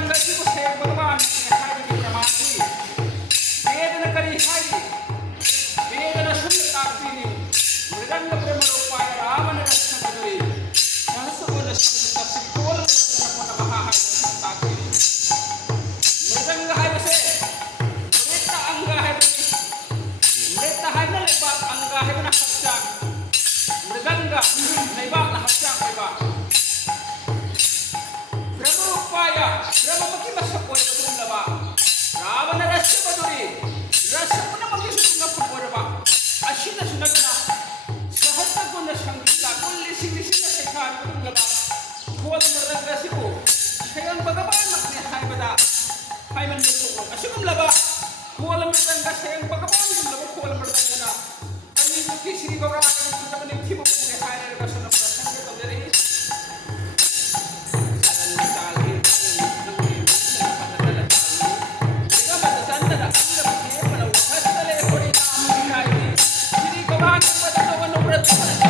मृदंगाची कुठे भगवान हाय प्रमाची वेदन करी हाय वेदन शुद्ध तापीने मृदंग ब्रह्मरूपाय रावण रक्षण मधुरी सहसोल संगीत सिकोल मृदंग महा हाय तापीने मृदंग हाय से मृत अंग है मृत है न लेबा अंग है न हत्या मृदंग लेबा न हत्या लेबा ब्रह्मरूपाय ब्रह्ममुखी मसपोय बदुलबा रावण रस्य मधुरी रसपुन मखी सुंग फुरबा अशिन सुनकना सहस्र गुण संगीता कुल्ली सिविसिन सेखार बदुलबा खोल मृदंग सिको शयन भगवान मखने हाय बदा हाय मन को अशुगुमलबा खोल मृदंग शयन भगवान गुमलबा खोल मृदंगना अनि मुखी श्री गौरा आदि थी मुखने हाय रे रसन प्रसंग तो रे Let's go.